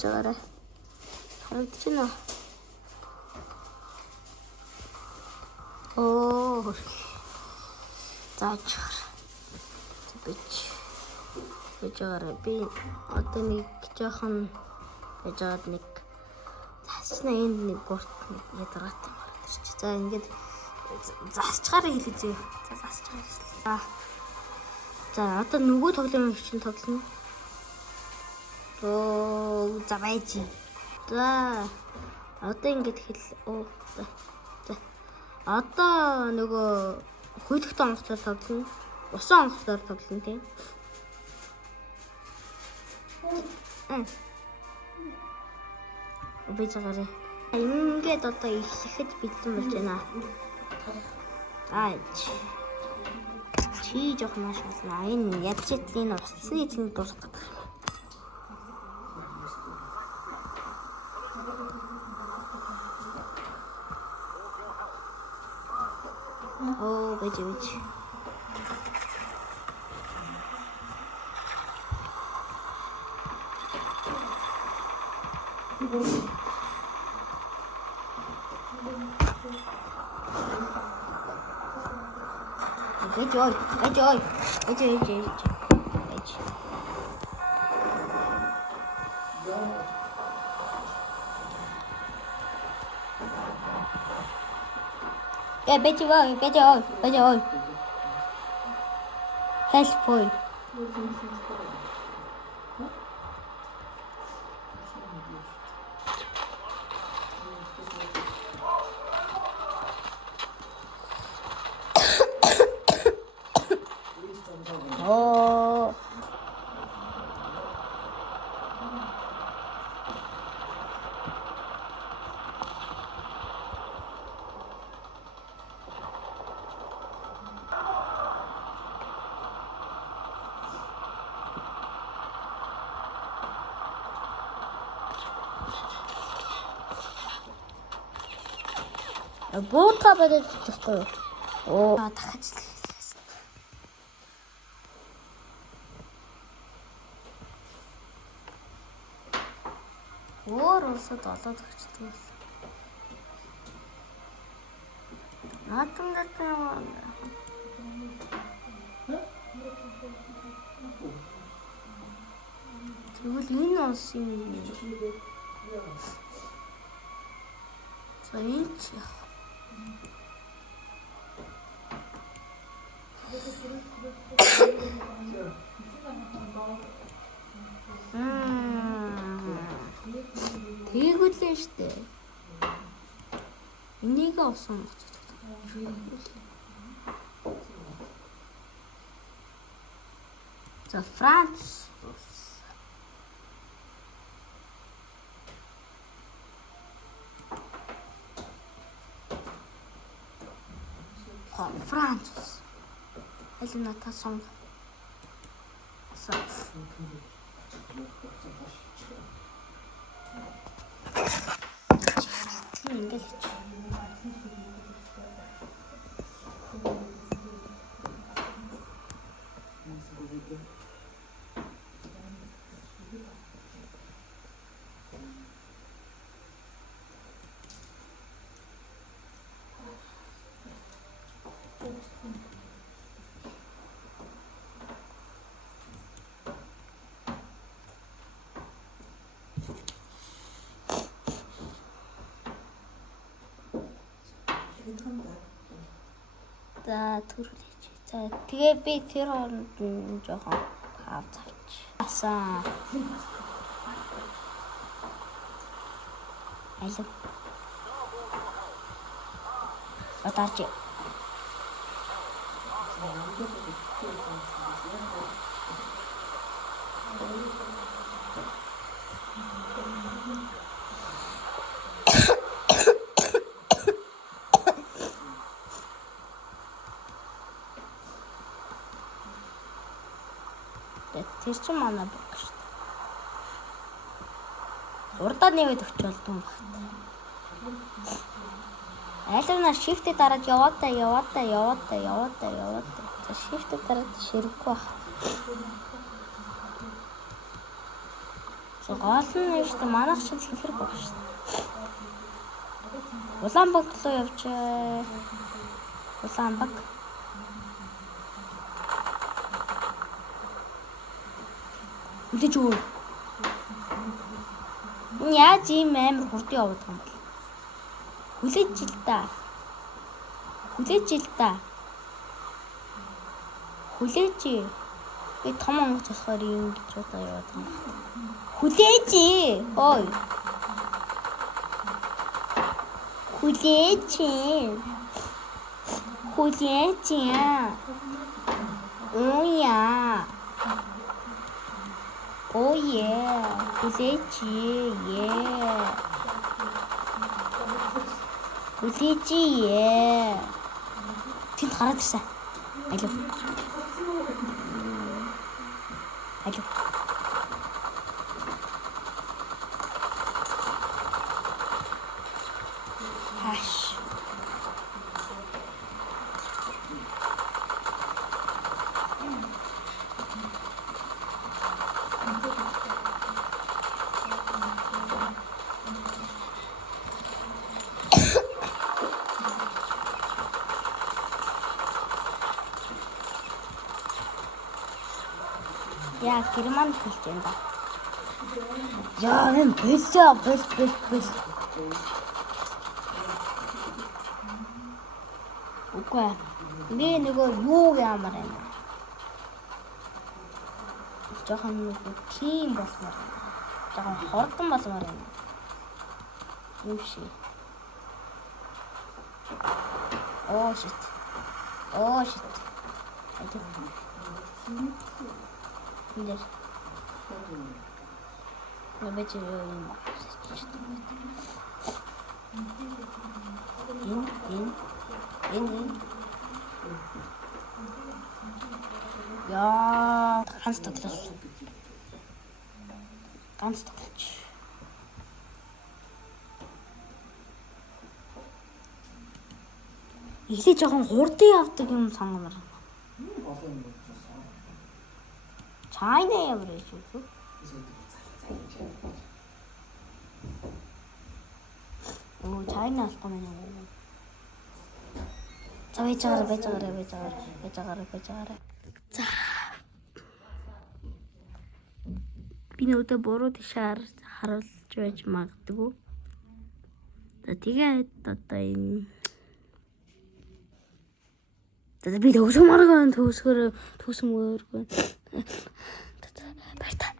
байж байгаарай. Харагдаж байна уу? Оо. Заач. Байж байгаарай. Би одоо нэг жоохон байж байгаад нэг засчна энд нэг гурт ядаргаат юм гарч. За ингээд засчгаараа хэлээ зөө. За засчгаар хэлээ. За одоо нөгөө тоглоомын чинь тоглоно. Оо за байж. За одоо ингээд хэл. Оо за. Одоо нөгөө хөлөгт онгоцоор тоглоно. Усан онгоцоор тоглоно тийм. Обижгараа. Ингээд одоо ихлэхэд бэлэн болж байна. Аач. Чи жоохон маш болно. Энэ ядчитлын усны эзэн дуусах гэдэг юм. Оо, байж. Ой. Ой. Help boy. Oh. Буутга бодож байгаа. Оо, дахиж л. Өөр улсад олоод өгчдөг юм. Наатан датаа. Тэгвэл энэ улс юм. За энэ ч яах. Тэгэлээ штэ. Энийг авсан гоц. За Франц. Франц. Элина тасон. Са. Ингээд за төрүүлээч. За тэгээ би тэр хооронд нь жоохон хав завч. Асан. Алуу. Атарч. Тэр чинь манай баг шүү дээ. Урдаа нэвэд өгч болдсон багт. Айлна шифтэд дараад яваадаа. За шифтэд дараад ширэггүй баг. Гол нь шүү дээ манайх шиг хэлэх байх шүү дээ. Улаанбаг руу явчаа. Улаанбаг. Үлээж өөр. Яаж ийм амар хурд яваад байгаа юм бол. Хүлээж ил та. Хүлээж. Би том онгоц болохоор юм гэж удаа яваад байгаа юм. Хүлээж. Ой. Хүлээж. Oh yeah. Хүлээж. Тэнд гараад ирсэн. Алуу. Хаш. Яа, герман хэлж байна да. Яа, энэ бэл. Үгүй. Би нөгөө юу ямар юм. Жохон нөгөө тийм болмоор. Жохон хордон болмоор юм. Юу ши. Oh shit. Нэр. Нэмэж юм. Энэ. Яа, ганц тоглож. Ихлэ жоохон хурдан явдаг юм сонгомор. China ямар гэж үү? Оо, China алахгүй мэн үү? За байжгаар. За. Би нүдэ буруу тишаар харуулж байж магадгүй. Тэгээд одоо энэ би төгсмөр. Баяртай.